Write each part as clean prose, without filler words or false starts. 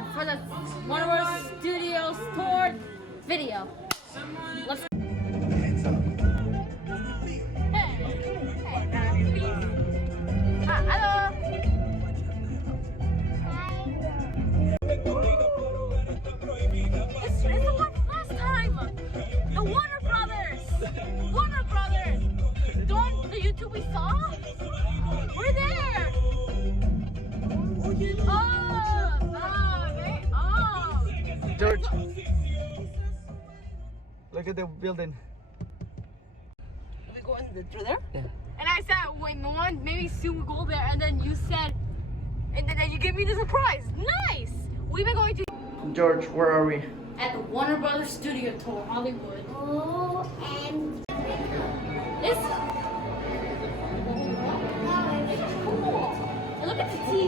on for the one of our studios tour video. Let's. Hello. It's the one from last time. The Warner Brothers. Warner Brothers. The YouTube we saw. We're there. George, look at the building. Are we going through there? Yeah. And I said, wait, no one, maybe soon we'll go there. And then you said, and then you gave me the surprise. Nice. We've been going to George, where are we? at the Warner Brothers Studio Tour, Hollywood. Oh, and This. Cool. And look at the TV.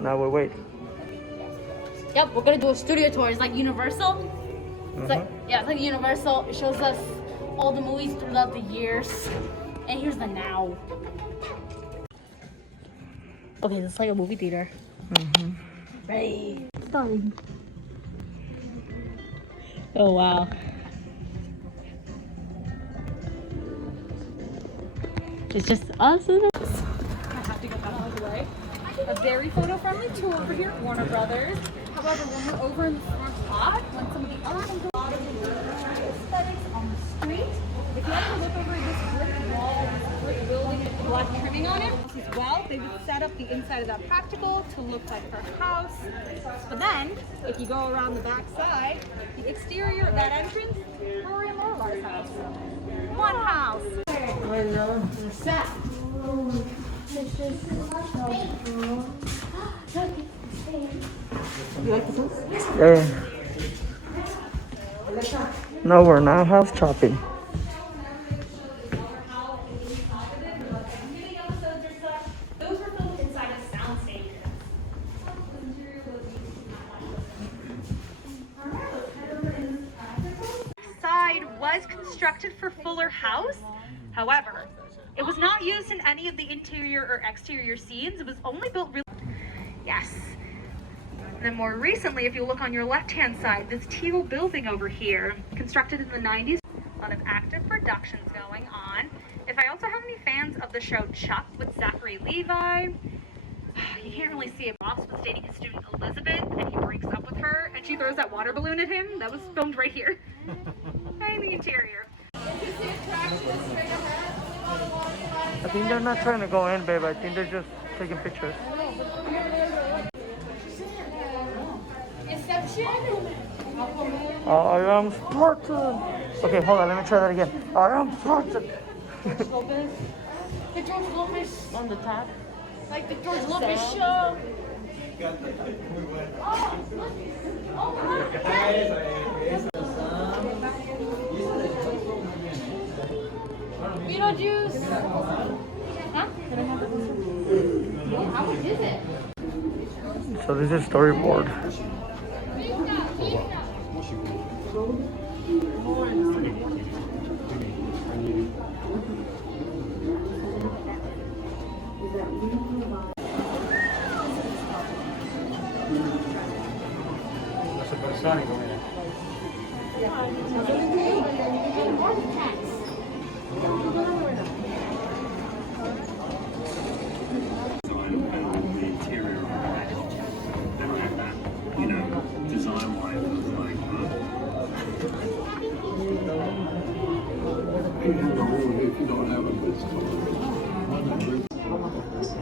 Now we wait. Yep, we're gonna do a studio tour. It's like Universal. It's like, yeah, it's like Universal. It shows us all the movies throughout the years. And here's the now. Okay, this is like a movie theater. Ready. Starting. Oh wow. It's just us and I have to get that out of the way. A very photo-friendly tour over here at Warner Brothers. However, when we're over in the front lot, when some of the other ones a lot of the aesthetics on the street, if you have to look over this brick wall, this brick building with black trimming on it as well, they would set up the inside of that practical to look like her house. But then, if you go around the back side, the exterior of that entrance, Rory and Lorelai's house. One house. Yeah. No, we're not house shopping. Those were filmed inside of sound stations. Side was constructed for Fuller House. However, it was not used in any of the interior or exterior scenes. It was only built yes. And then more recently, if you look on your left-hand side, this teal building over here, constructed in the 90s, a lot of active productions going on. If I also have any fans of the show Chuck with Zachary Levi, you can't really see it. Boss was dating his student Elizabeth, and he breaks up with her, and she throws that water balloon at him. That was filmed right here. And the interior. I think they're not trying to go in, babe. I think they're just taking pictures. I am Spartan. Okay, hold on. Let me try that again. I am Spartan. the George Lopez On the top. like the George Lopez show. Beetlejuice. Huh? How much is it? So this is storyboard.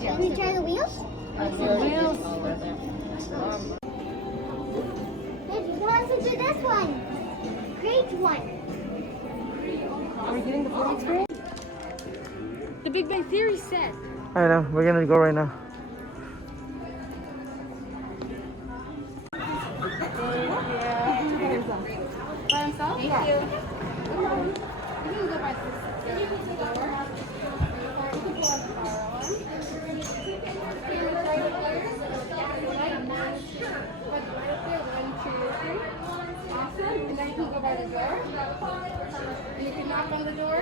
Let me try the wheels. Hey, who wants to do this one? Great one. Are we getting the full experience? The Big Bang Theory set. I know. We're gonna go right now. By himself? Thank you. You can go by this door. You can pull out the car one. the door.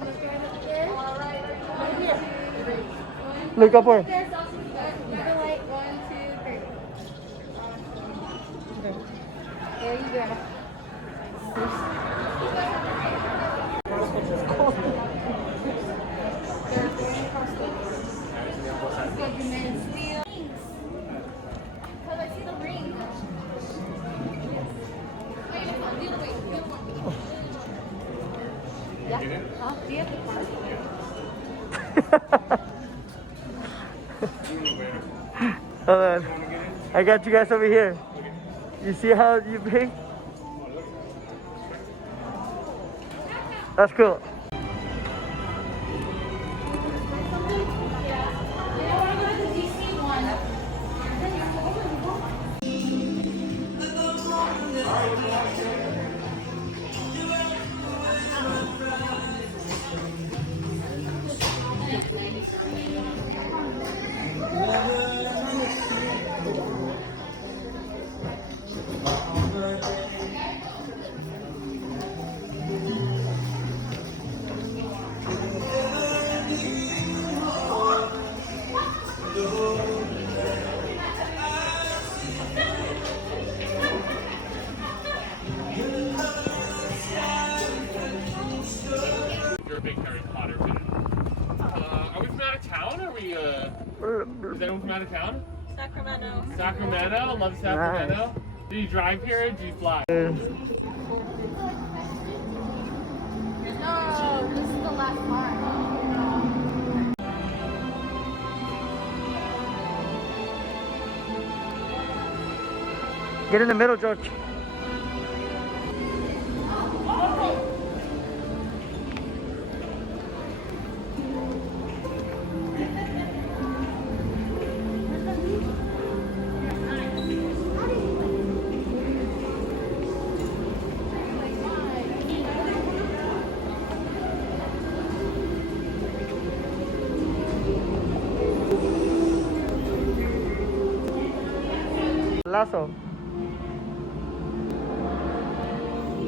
Let's go over there. Right here. Look up where. There, so the light. 1, 2, 3. There you go. Because I see the ring. Wait, do the ring. Yeah. Do you have the card? Hold on. I got you guys over here. You see how you pay? That's cool. You're a big Harry Potter fan. Are we from out of town? Are we, is anyone from out of town? Sacramento. Sacramento? Love Sacramento. Nice. Do you drive here or do you fly? No, this is the last part. Get in the middle, George. Lasso.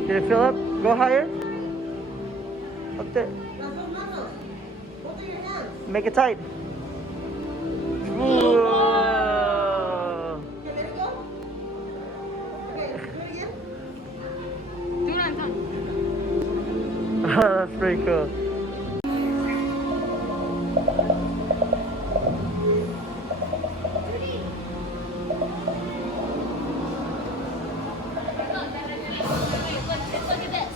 Did it fill up? Go higher. Up there. Make it tight. Whoa. Do it on time. That's pretty cool. Look at this.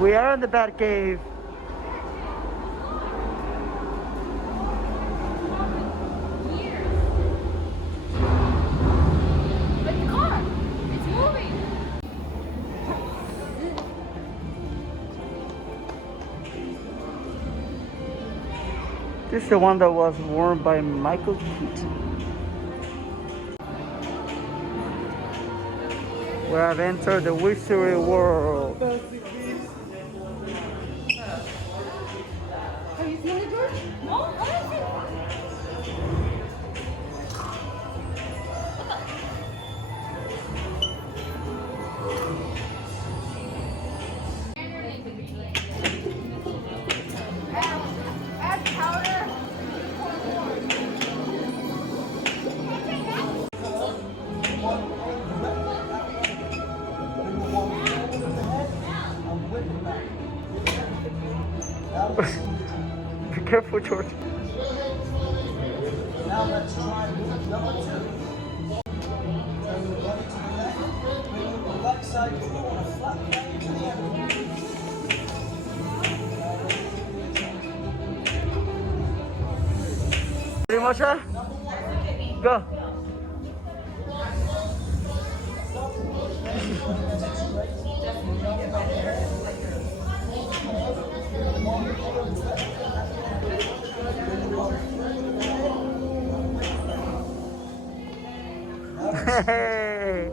We are in the Bat Cave. But the car, it's moving. This is the one that was worn by Michael Keaton. We have entered the Wizardry World. Are you seeing the door? No, I don't see it. Add powder. Be careful, George. Now let's try move number 2. Turn the body to the left. Ready, Moshe? Go. Hey.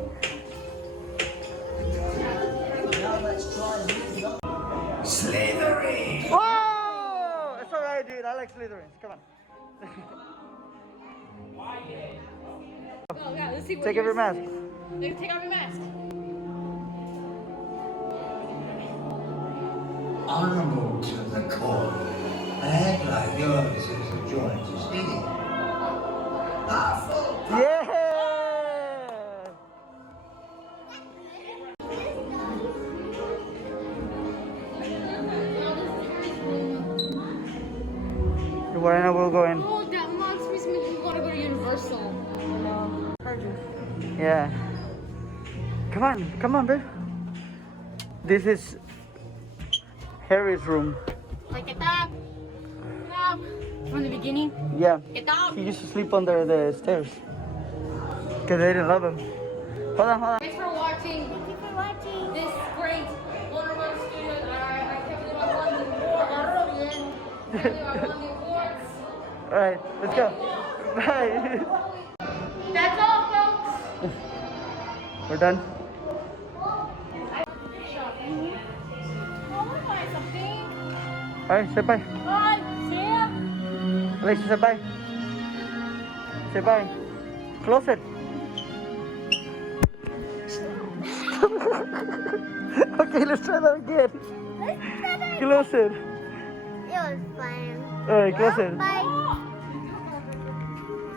Slytherin! Whoa! It's alright, dude. I like Slytherins. Come on. Oh, yeah, let's see what Take off your mask. Take off your mask. Honorable to the court, a head like yours is a joy to see. Yeah! Where now we'll go in. Oh, that reminds me we want to go to Universal. Yeah. Come on, babe. This is Harry's room. Like, get that. Yeah. From the beginning. Yeah. Get down. He used to sleep under the stairs. Because they didn't love him. Hold on. Thanks for watching. Thank you for watching. This great Warner Bros. Studios. I can't believe I won the award. I won the awards. Alright, let's go. Bye. That's all, folks. We're done. Alright, say bye. Bye. See ya. Alexia, say bye. Say bye. Close it. Okay, let's try that again. Close it. It was fun. Alright, close it. Bye.